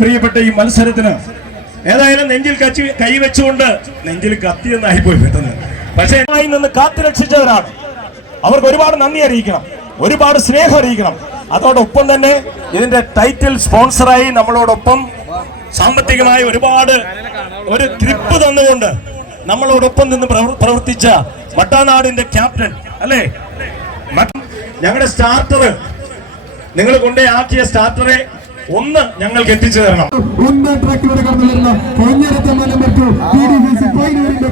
പ്രിയപ്പെട്ട ഈ മത്സരത്തിന് ഏതായാലും നെഞ്ചിൽ കച്ചി കൈവച്ചുകൊണ്ട് നെഞ്ചിൽ കത്തി എന്നായി പോയി പെട്ടെന്ന്. പക്ഷേ നിന്ന് കാത്തു രക്ഷിച്ചവരാണ്. അവർക്ക് ഒരുപാട് നന്ദി അറിയിക്കണം. ഒരുപാട് സ്നേഹം അറിയിക്കണം. അതോടൊപ്പം തന്നെ ഇതിന്റെ ടൈറ്റിൽ സ്പോൺസറായി നമ്മളോടൊപ്പം സാമ്പത്തികമായി ഒരുപാട് ഒരു ഗ്രിപ്പ് തന്നുകൊണ്ട് നമ്മളോടൊപ്പം നിന്ന് പ്രവർത്തിച്ച മട്ടാനാടിന്റെ ക്യാപ്റ്റൻ അല്ലേ? ഞങ്ങളുടെ സ്റ്റാർട്ടർ നിങ്ങൾ കൊണ്ടേ ആക്കിയ സ്റ്റാർട്ടറെ ഒന്ന് ഞങ്ങൾക്ക് എത്തിച്ചു തരണം. ഒന്നാം വരുന്ന പൈനൂരിന്റെ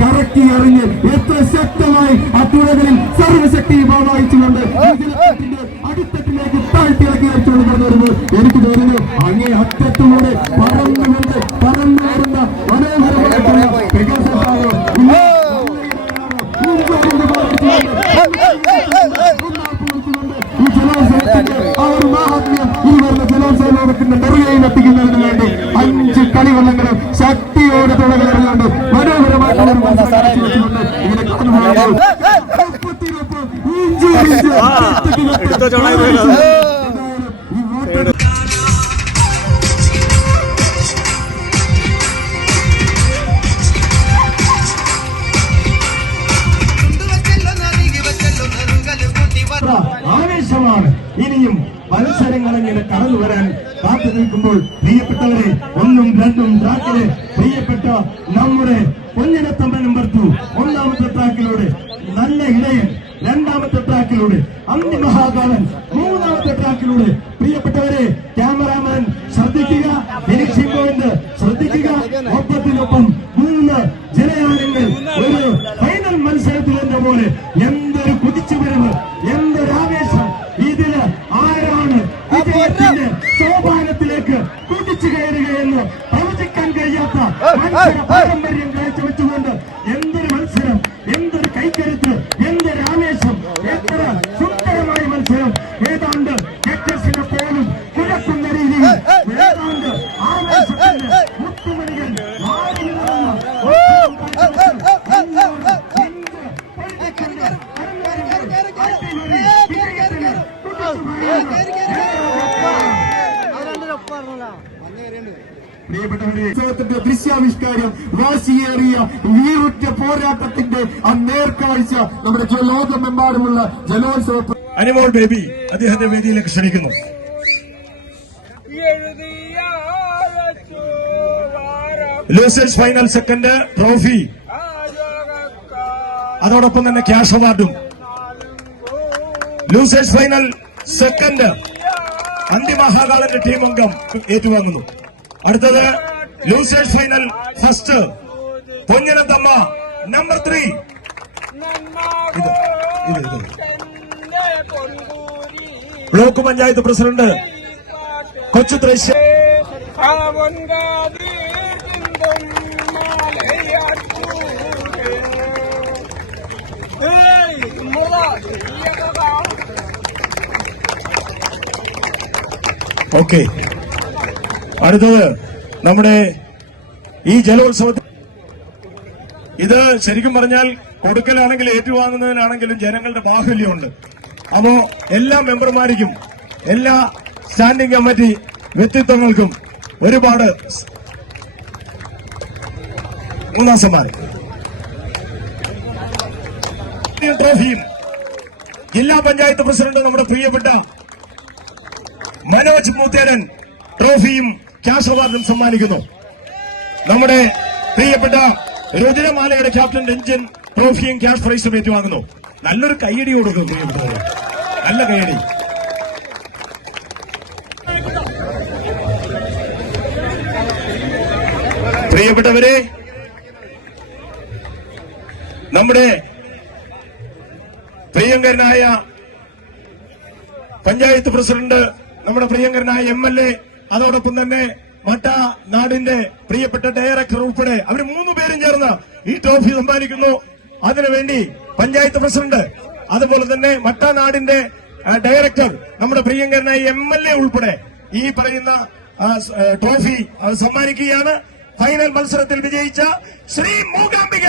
കറക്കി എറിഞ്ഞ് എത്ര ശക്തമായി ആ തുഴകളിൽ സർവശക്തി ഭാവായിച്ചുകൊണ്ട് ഇതിലത്തിന്റെ അടിത്തട്ടിലേക്ക് താഴ്ത്തി ഇറക്കി വെച്ചുകൊണ്ട് എനിക്ക് തോന്നുന്നു അങ്ങേ അറ്റത്തിലൂടെ പറന്നുകൊണ്ട് ഇഞ്ച് ചോളായി എത്ര ആവേശമാണ്. ഇനിയും മത്സരങ്ങൾ ഇങ്ങനെ കടന്നു വരാൻ കാത്തു നിൽക്കുമ്പോൾ പ്രിയപ്പെട്ടവരെ ഒന്നും രണ്ടും ട്രാക്കിൽ പ്രിയപ്പെട്ട നമ്മുടെ പൊന്നിനത്തമ്പൻ നമ്പർ ടു ഒന്നാമത്തെ ട്രാക്കിലൂടെ നല്ല ഇടയൻ രണ്ടാമത്തെ ട്രാക്കിലൂടെ അന്തിമഹാകാലൻ മൂന്നാമത്തെ ട്രാക്കിലൂടെ. പ്രിയപ്പെട്ടവരെ ക്യാമറാമാൻ ശ്രദ്ധിക്കുക. ഫിനിഷിംഗ് പോയിന്റ് ശ്രദ്ധിക്കുക. ഒപ്പത്തിനൊപ്പം മൂന്ന് ജനയാനങ്ങൾ. ഒരു ഫൈനൽ മത്സരത്തിൽ എന്ന പോലെ എന്തൊരു കുതിച്ചു വരവ് എന്തൊരു ആവേശം. ഇതിൽ ആരാണ് വിജയത്തിന്റെ സോപാനത്തിലേക്ക് കുതിച്ചു കയറുക എന്ന് പ്രവചിക്കാൻ കഴിയാത്ത മത്സര പാരമ്പര്യം കാഴ്ചവെച്ചുകൊണ്ട് എന്തൊരു മത്സരം എന്തൊരു കൈക്കരുത്ത് പ്രിയപ്പെട്ടവരെ ഉത്സവത്തിന്റെ ദൃശ്യാവിഷ്കാരം വാശിയേറിയ വീറുറ്റ പോരാട്ടത്തിന്റെ ആ നേർക്കാഴ്ച നമ്മുടെ ലോകമെമ്പാടുമുള്ള ജലോത്സവ അനിമോൾ ബേബി അദ്ദേഹത്തെ വേദിയിലേക്ക് ക്ഷണിക്കുന്നു. ലൂസേഴ്സ് ഫൈനൽ സെക്കൻഡ് ട്രോഫി അതോടൊപ്പം തന്നെ ക്യാഷ് അവാർഡും ലൂസേഴ്സ് ഫൈനൽ സെക്കൻഡ് അന്തിമഹാകാലന്റെ ടീം അംഗം ഏറ്റുവാങ്ങുന്നു. അടുത്തത് losers final first പൊന്നിനത്തമ്മ number three block panchayat president Kochu Thresia okay. അടുത്തത് നമ്മുടെ ഈ ജലോത്സവത്തിൽ ഇത് ശരിക്കും പറഞ്ഞാൽ കൊടുക്കലാണെങ്കിൽ ഏറ്റുവാങ്ങുന്നതിനാണെങ്കിലും ജനങ്ങളുടെ ബാഹുല്യമുണ്ട്. അപ്പോ എല്ലാ മെമ്പർമാർക്കും എല്ലാ സ്റ്റാൻഡിംഗ് കമ്മിറ്റി വ്യക്തിത്വങ്ങൾക്കും ഒരുപാട് ട്രോഫിയും ജില്ലാ പഞ്ചായത്ത് പ്രസിഡന്റ് നമ്മുടെ പ്രിയപ്പെട്ട മനോജ് മൂത്തേരൻ ട്രോഫിയും ക്യാഷ് അവാർഡും സമ്മാനിക്കുന്നു. നമ്മുടെ പ്രിയപ്പെട്ട രുദ്രമാലയുടെ ക്യാപ്റ്റൻ രഞ്ജൻ ട്രോഫിയും ക്യാഷ് പ്രൈസും ഏറ്റുവാങ്ങുന്നു. നല്ലൊരു കൈയടി കൊടുക്കുന്നു നല്ല കൈയടി പ്രിയപ്പെട്ടവരെ നമ്മുടെ പ്രിയങ്കരനായ പഞ്ചായത്ത് പ്രസിഡന്റ് നമ്മുടെ പ്രിയങ്കരനായ എം എൽ എ അതോടൊപ്പം തന്നെ മട്ട നാടിന്റെ പ്രിയപ്പെട്ട ഡയറക്ടർ ഉൾപ്പെടെ അവർ മൂന്ന് പേരും ചേർന്ന് ഈ ട്രോഫി സമ്മാനിക്കുന്നു. അതിനുവേണ്ടി പഞ്ചായത്ത് പ്രസിഡന്റ് അതുപോലെ തന്നെ മട്ട നാടിന്റെ ഡയറക്ടർ നമ്മുടെ പ്രിയങ്കരനായ എം എൽ എ ഉൾപ്പെടെ ഈ പറയുന്ന ട്രോഫി സമ്മാനിക്കുകയാണ്. ഫൈനൽ മത്സരത്തിൽ വിജയിച്ച ശ്രീ മൂകാംബിക.